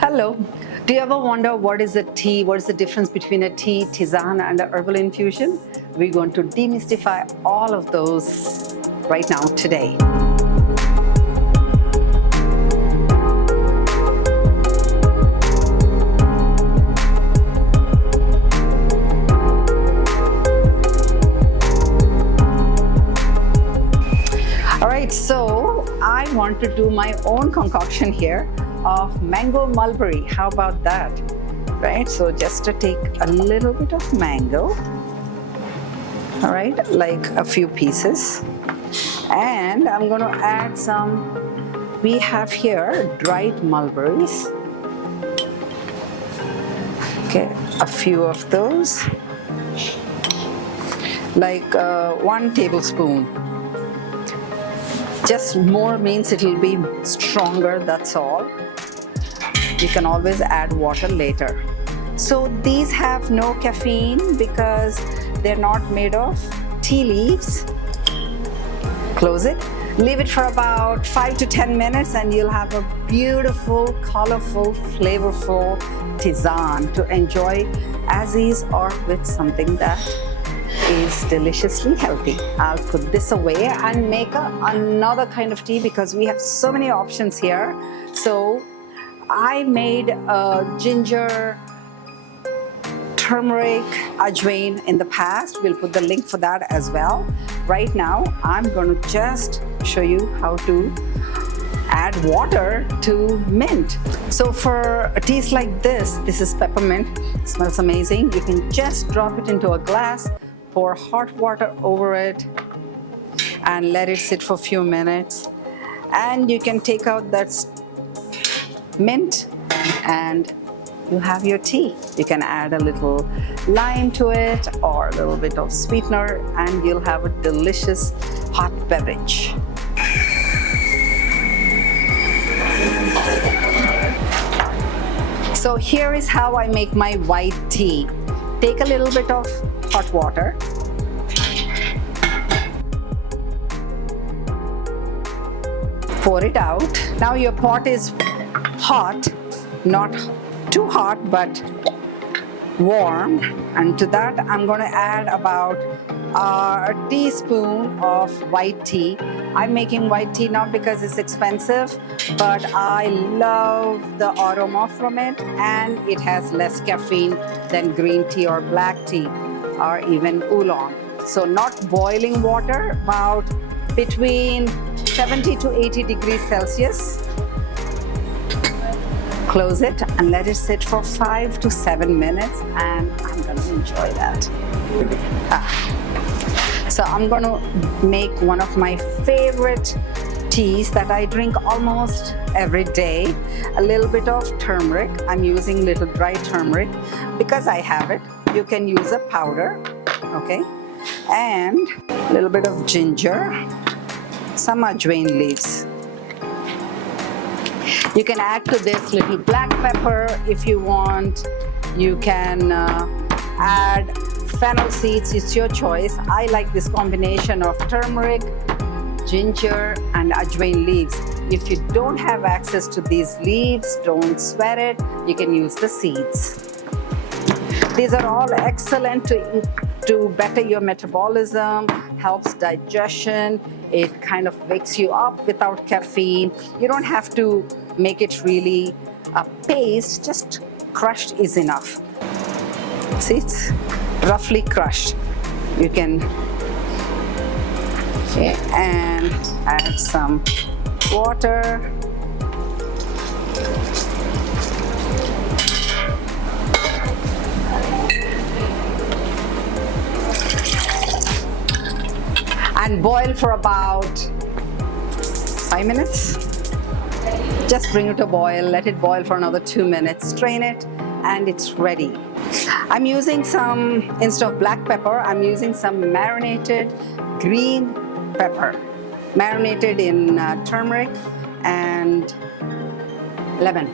Hello. Do you ever wonder what is a tea? What is the difference between a tea, tisane, and a herbal infusion? We're going to demystify all of those right now today. All right, so I want to do my own concoction here of mango-mulberry. How about that? Right, so just to take a little bit of mango, all right, like a few pieces, and I'm going to add some, we have here dried mulberries, okay, a few of those, like 1 tablespoon. Just more means it will be stronger, that's all. You can always add water later. So these have no caffeine because they're not made of tea leaves. Close it. Leave it for about 5 to 10 minutes and you'll have a beautiful, colorful, flavorful tisane to enjoy as is or with something that is deliciously healthy. I'll put this away and make another kind of tea because we have so many options here. So I made a ginger, turmeric, ajwain in the past. We'll put the link for that as well. Right now, I'm going to just show you how to add water to mint. So for teas like this is peppermint. It smells amazing. You can just drop it into a glass, pour hot water over it, and let it sit for a few minutes. And you can take out that mint and you have your tea. You can add a little lime to it or a little bit of sweetener and you'll have a delicious hot beverage. So here is how I make my white tea. Take a little bit of hot water, pour it out. Now your pot is hot, not too hot but warm, and to that I'm going to add about a teaspoon of white tea. I'm making white tea not because it's expensive, but I love the aroma from it and it has less caffeine than green tea or black tea or even oolong. So not boiling water, about between 70 to 80 degrees Celsius. Close it and let it sit for 5 to 7 minutes and I'm going to enjoy that. So I'm going to make one of my favorite teas that I drink almost every day. A little bit of turmeric. I'm using little dry turmeric because I have it. You can use a powder, okay? And a little bit of ginger, some ajwain leaves. You can add to this little black pepper if you want. You can add fennel seeds, it's your choice. I like this combination of turmeric, ginger, and ajwain leaves. If you don't have access to these leaves, don't sweat it. You can use the seeds. These are all excellent to better your metabolism, helps digestion. It kind of wakes you up without caffeine. You don't have to make it really a paste, just crushed is enough. See, it's roughly crushed. You can, okay, and add some water. And boil for about 5 minutes. Just bring it to boil, let it boil for another 2 minutes, strain it, and it's ready. I'm using some, instead of black pepper, I'm using some marinated green pepper, marinated in turmeric and lemon.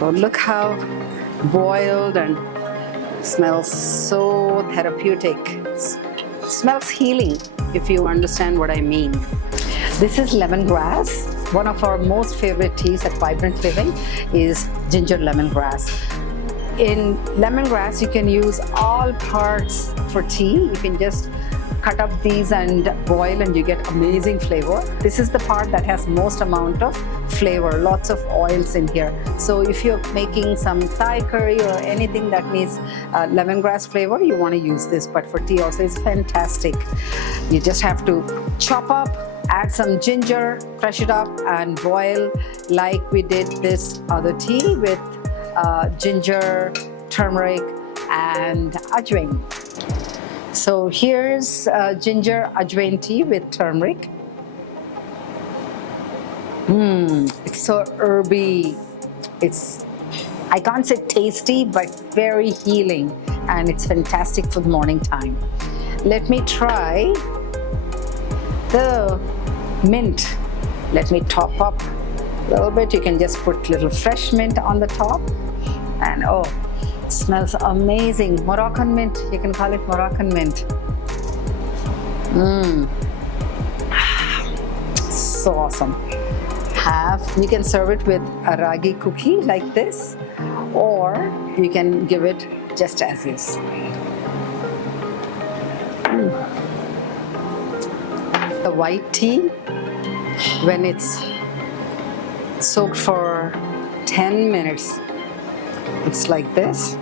So look how boiled and smells so therapeutic. Smells healing, if you understand what I mean. This is lemongrass. one of our most favorite teas at Vibrant Living is ginger lemongrass. In lemongrass, you can use all parts for tea. You can just cut up these and boil and you get amazing flavor. This is the part that has most amount of flavor, lots of oils in here. So if you're making some Thai curry or anything that needs lemongrass flavor, you want to use this. But for tea also, it's fantastic. You just have to chop up, add some ginger, crush it up and boil like we did this other tea with ginger, turmeric and ajwain. So here's ginger ajwain tea with turmeric. It's so herby. I can't say tasty, but very healing, and it's fantastic for the morning time. Let me try the mint. Let me top up a little bit. You can just put little fresh mint on the top, and oh, it smells amazing. Moroccan mint, you can call it Moroccan mint. So awesome. You can serve it with a ragi cookie like this, or you can give it just as is. The white tea, when it's soaked for 10 minutes, it's like this.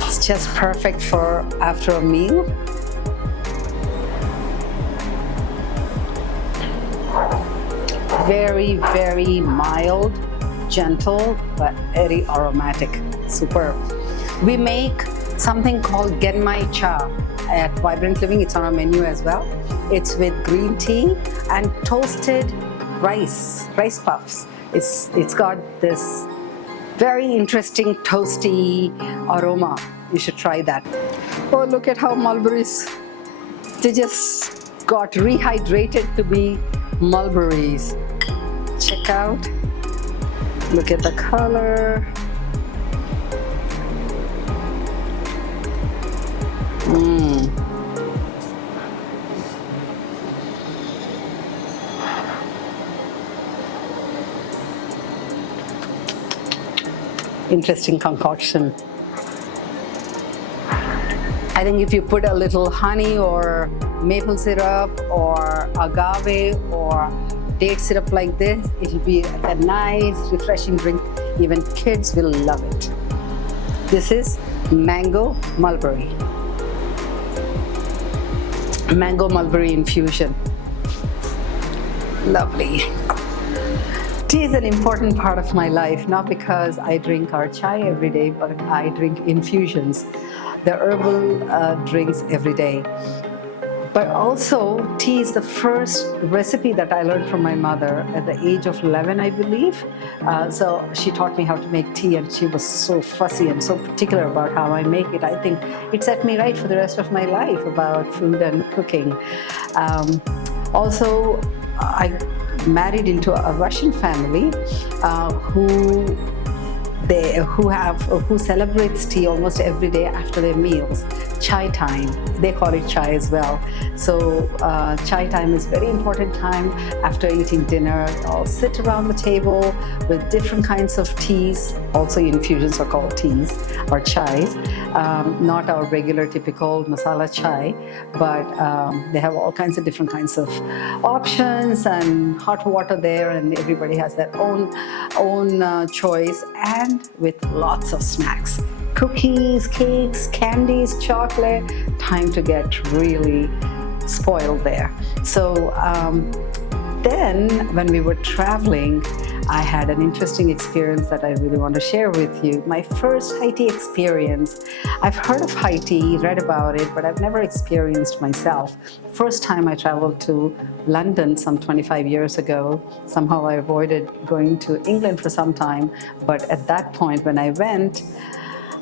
It's just perfect for after a meal. Very, very mild, gentle, but very aromatic. Superb. We make something called Genmai Cha at Vibrant Living. It's on our menu as well. It's with green tea and toasted rice puffs. It's got this very interesting toasty aroma. You should try that. Oh, look at how mulberries, they just got rehydrated to be mulberries. Check out, look at the color. Interesting concoction. I think if you put a little honey or maple syrup or agave or date syrup like this, it'll be a nice, refreshing drink. Even kids will love it. This is mango-mulberry. Mango-mulberry infusion. Lovely. Tea is an important part of my life, not because I drink our chai every day, but I drink infusions, the herbal drinks every day. But also, tea is the first recipe that I learned from my mother at the age of 11, I believe. So she taught me how to make tea, and she was so fussy and so particular about how I make it. I think it set me right for the rest of my life about food and cooking. Also, I married into a Russian family who celebrates tea almost every day after their meals. Chai time, they call it chai as well. So chai time is very important time after eating dinner. All sit around the table with different kinds of teas. Also infusions are called teas or chais. Not our regular typical masala chai, but they have all kinds of different kinds of options and hot water there, and everybody has their own choice, and with lots of snacks. Cookies, cakes, candies, chocolate, time to get really spoiled there. So then when we were traveling, I had an interesting experience that I really want to share with you. My first high tea experience. I've heard of high tea, read about it, but I've never experienced myself. First time I traveled to London some 25 years ago. Somehow I avoided going to England for some time, but at that point when I went,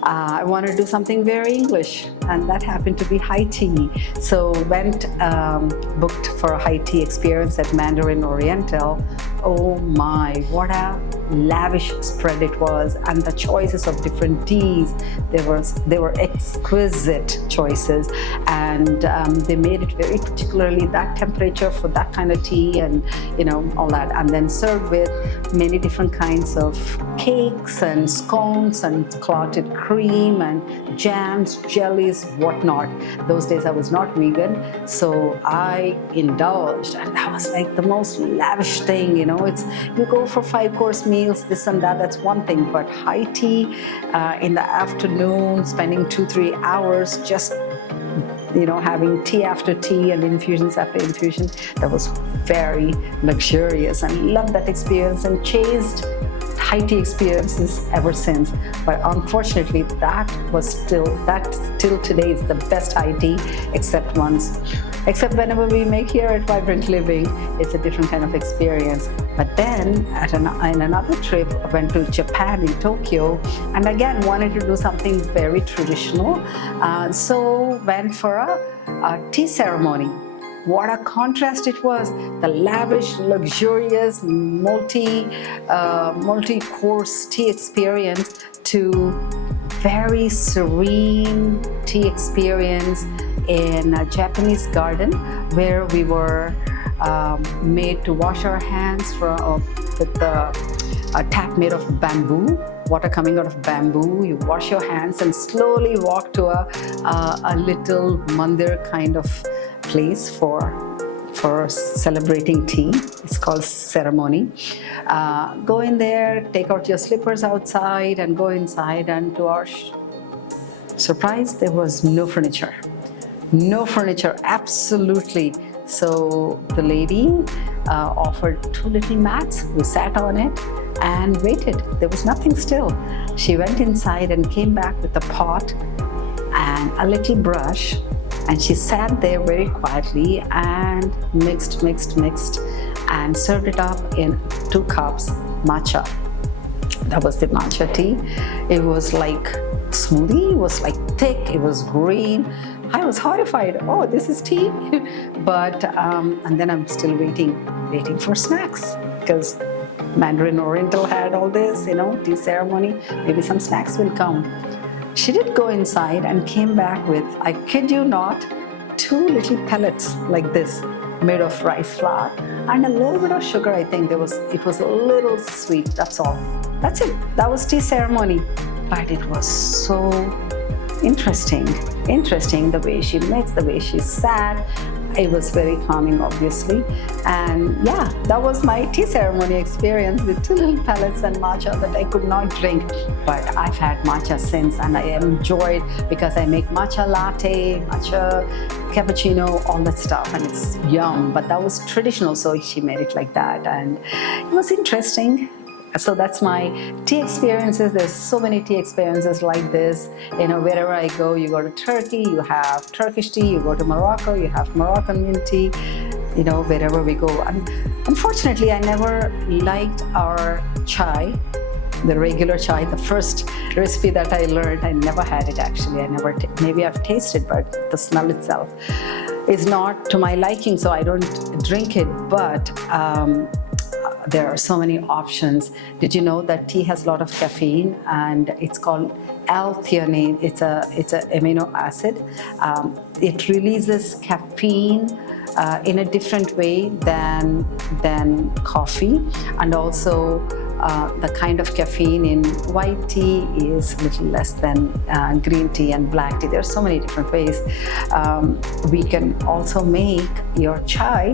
I wanted to do something very English. and that happened to be high tea. So went booked for a high tea experience at Mandarin Oriental. Oh my, what a lavish spread it was, and the choices of different teas, they were exquisite choices, and they made it very particularly that temperature for that kind of tea, and all that, and then served with many different kinds of cakes and scones and clotted cream and jams, jellies, whatnot. Those days I was not vegan, so I indulged, and that was like the most lavish thing. It's, you go for 5-course meals, this and that, that's one thing, but high tea in the afternoon, spending 2-3 hours just having tea after tea and infusions after infusion, that was very luxurious, and loved that experience and chased high tea experiences ever since. But unfortunately, that till today is the best high tea, except whenever we make here at Vibrant Living, it's a different kind of experience. But then in another trip, I went to Japan in Tokyo, and again wanted to do something very traditional. So went for a tea ceremony. What a contrast it was, the lavish, luxurious, multi-course tea experience to very serene tea experience in a Japanese garden, where we were made to wash our hands with a tap made of bamboo, water coming out of bamboo. You wash your hands and slowly walk to a little mandir kind of place for celebrating tea. It's called ceremony. Go in there, take out your slippers outside and go inside, and to our surprise, there was no furniture. No furniture, absolutely. So the lady offered 2 little mats. We sat on it and waited. There was nothing still. She went inside and came back with a pot and a little brush, and she sat there very quietly and mixed and served it up in 2 cups matcha. That was the matcha tea. It was like smoothie, it was like thick, it was green. I was horrified. Oh, this is tea. But and then I'm still waiting for snacks, because Mandarin Oriental had all this, tea ceremony. Maybe some snacks will come. She did go inside and came back with, I kid you not, 2 little pellets like this, made of rice flour and a little bit of sugar. I think it was a little sweet. That's all. That's it. That was tea ceremony. But it was so interesting the way she mixed, the way she sat. It was very calming, obviously. And yeah, that was my tea ceremony experience with 2 little pellets and matcha that I could not drink. But I've had matcha since, and I enjoyed, because I make matcha latte, matcha cappuccino, all that stuff, and it's yum. But that was traditional, so she made it like that, and it was interesting. So that's my tea experiences. There's so many tea experiences like this. Wherever I go, you go to Turkey, you have Turkish tea. You go to Morocco, you have Moroccan mint tea. Wherever we go. And unfortunately, I never liked our chai, the regular chai. The first recipe that I learned, I never had it actually. Maybe I've tasted, but the smell itself is not to my liking, so I don't drink it. But there are so many options. Did you know that tea has a lot of caffeine, and it's called L-theanine? It's a amino acid. It releases caffeine in a different way than coffee, and also the kind of caffeine in white tea is a little less than green tea and black tea. There are so many different ways. We can also make your chai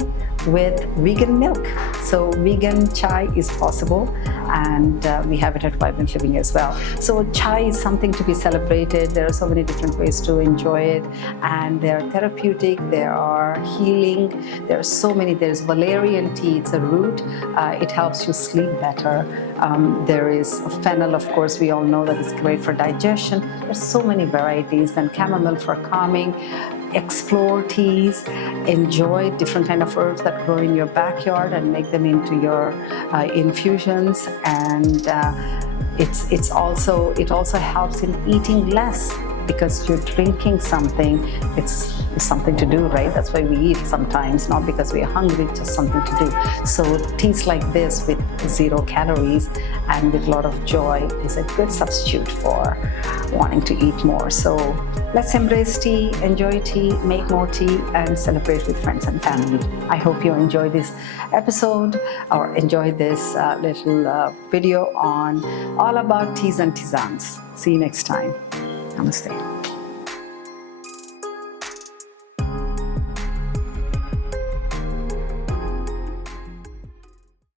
with vegan milk. So vegan chai is possible, and we have it at Vibrant Living as well. So chai is something to be celebrated. There are so many different ways to enjoy it, and they are therapeutic, they are healing. There are so many. There's valerian tea, it's a root. It helps you sleep better. There is fennel, of course, we all know that it's great for digestion. There's so many varieties. And chamomile for calming. Explore teas, enjoy different kind of herbs that grow in your backyard and make them into your infusions. And it also helps in eating less. because you're drinking something. It's something to do, right? That's why we eat sometimes, not because we're hungry, just something to do. So teas like this with 0 calories and with a lot of joy is a good substitute for wanting to eat more. So let's embrace tea, enjoy tea, make more tea, and celebrate with friends and family. I hope you enjoy this episode or enjoy this little video on all about teas and tisanes. See you next time. Namaste.